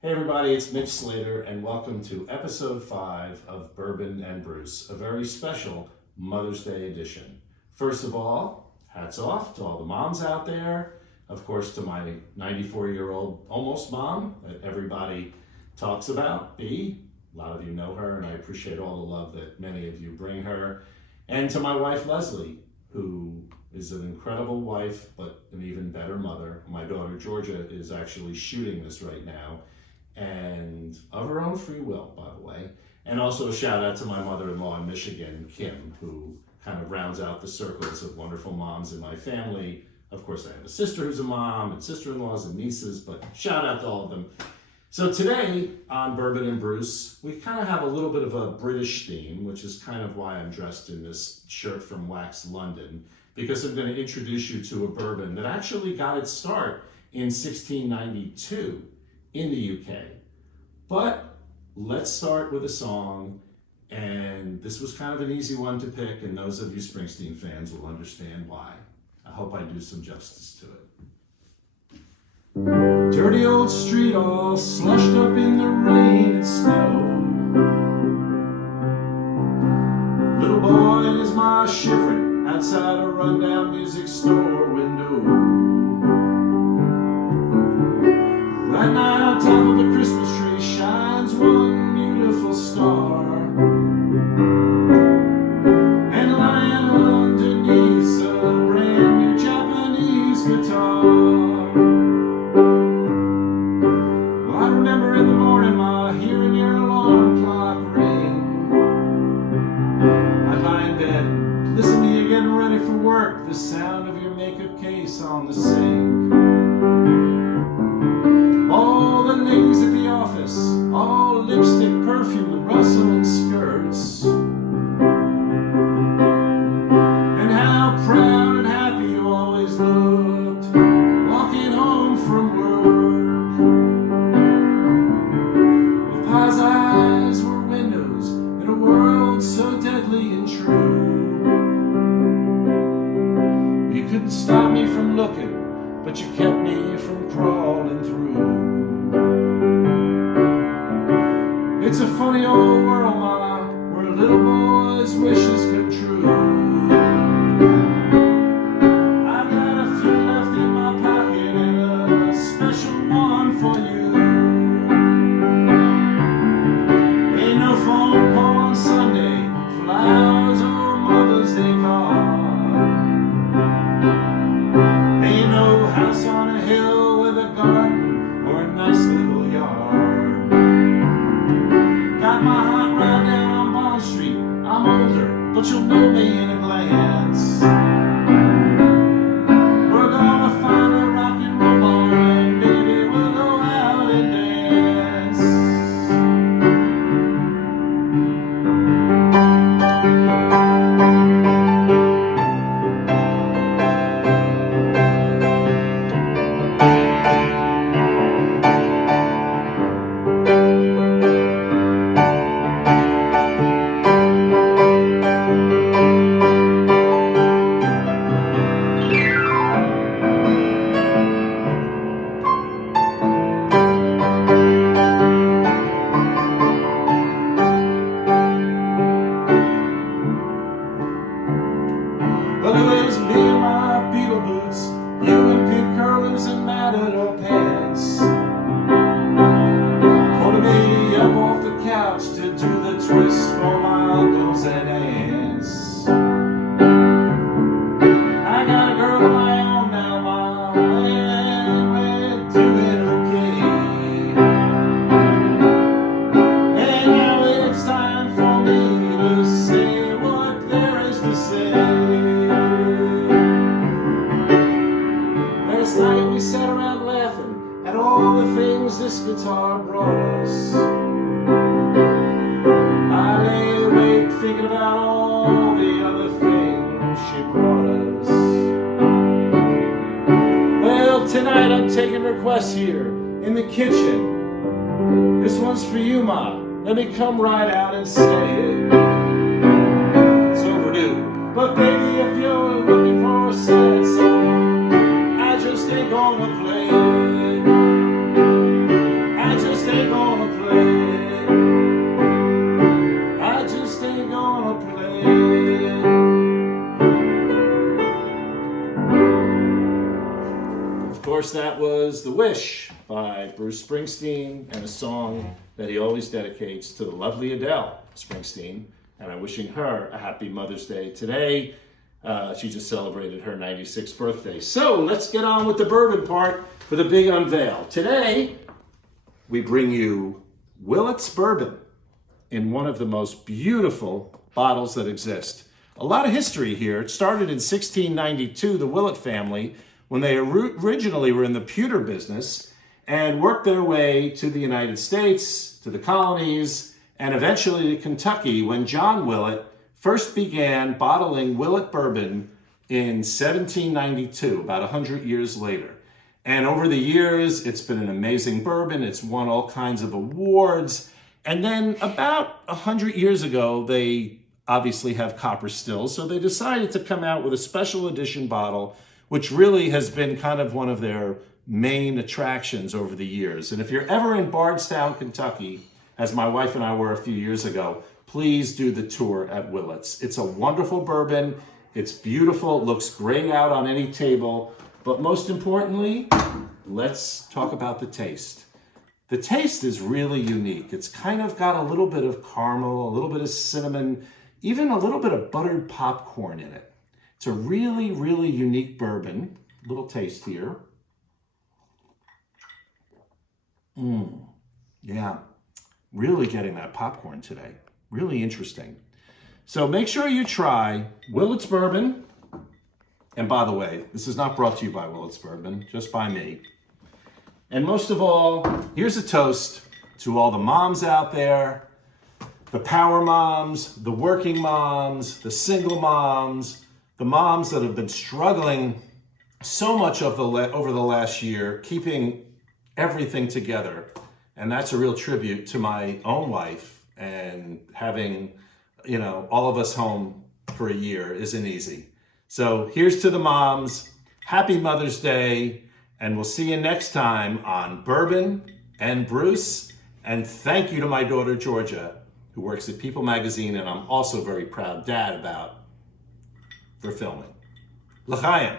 Hey everybody, it's Mitch Slater and welcome to episode 5 of Bourbon and Bruce, a very special Mother's Day edition. First of all, hats off to all the moms out there. Of course, to my 94-year-old almost mom that everybody talks about, B. A lot of you know her and I appreciate all the love that many of you bring her. And to my wife, Leslie, who is an incredible wife, but an even better mother. My daughter, Georgia, is actually shooting this right now, and of her own free will, by the way. And also a shout out to my mother-in-law in Michigan, Kim, who kind of rounds out the circles of wonderful moms in my family. Of course, I have a sister who's a mom, and sister-in-laws and nieces, but shout out to all of them. So today on Bourbon and Bruce, we kind of have a little bit of a British theme, which is kind of why I'm dressed in this shirt from Wax London, because I'm going to introduce you to a bourbon that actually got its start in 1692 in the UK. But let's start with a song, and this was kind of an easy one to pick, and those of you Springsteen fans will understand why. I hope I do some justice to it. Dirty old street all slushed up in the rain and snow. Little boy and his ma shivering outside a rundown music store window. Right now on top of a Christmas tree shines one beautiful star, and lying underneath's a brand new Japanese guitar. Well, I remember in the morning, Ma, hearing your alarm clock ring. I'd lie in bed, listen to you getting ready for work, the sound of your makeup case on the sink. All the ladies at the office, all lipstick, perfume, and rustling skirts. And how proud and happy you always looked, walking home from work. With Pa's eyes were windows in a world so deadly and true. You couldn't stop me from looking, but you kept me from crawling through. It's a funny old world, Ma, where a little boy's wishes come true. I got a few left in my pocket and a special one for you. Ain't no phone call on Sunday, flowers or Mother's Day card. Ain't no house on a hill with a garden or a nice little yard. Got my hot ride down on Bond Street. I'm older, but you'll know me in a glance. We're gonna find a rock and roll bar and baby we'll go out and dance. Well, it was me in my Beatle boots, you in pink curlers and matador pants, pulling me up off the couch to do the twist for my uncles and aunts. I got a girl of my own now, Ma, and we're doing okay. And now it's time for me to say what there is to say. Last night we sat around laughing at all the things this guitar brought us. I lay awake thinking about all the other things she brought us. Well, tonight I'm taking requests here in the kitchen. This one's for you, Ma. Let me come right out and say it. It's overdue. But baby, if you're looking for a sad song, I just ain't gonna play it. I just ain't was The Wish by Bruce Springsteen, and a song that he always dedicates to the lovely Adele Springsteen. And I'm wishing her a happy Mother's Day today. She just celebrated her 96th birthday. So let's get on with the bourbon part for the big unveil. Today, we bring you Willett's Bourbon in one of the most beautiful bottles that exist. A lot of history here. It started in 1692, the Willett family, when they originally were in the pewter business and worked their way to the United States, to the colonies, and eventually to Kentucky when John Willett first began bottling Willett Bourbon in 1792, about 100 years later. And over the years, it's been an amazing bourbon. It's won all kinds of awards. And then about 100 years ago, they obviously have copper stills, so they decided to come out with a special edition bottle, which really has been kind of one of their main attractions over the years. And if you're ever in Bardstown, Kentucky, as my wife and I were a few years ago, please do the tour at Willett's. It's a wonderful bourbon. It's beautiful. It looks great out on any table. But most importantly, let's talk about the taste. The taste is really unique. It's kind of got a little bit of caramel, a little bit of cinnamon, even a little bit of buttered popcorn in it. It's a really, really unique bourbon. Little taste here. Yeah, really getting that popcorn today. Really interesting. So make sure you try Willett's Bourbon. And by the way, this is not brought to you by Willett's Bourbon, just by me. And most of all, here's a toast to all the moms out there, the power moms, the working moms, the single moms, the moms that have been struggling so much over the last year, keeping everything together. And that's a real tribute to my own wife, and having, all of us home for a year isn't easy. So here's to the moms. Happy Mother's Day. And we'll see you next time on Bourbon and Bruce. And thank you to my daughter, Georgia, who works at People Magazine, and I'm also very proud dad for filming. L'chaim.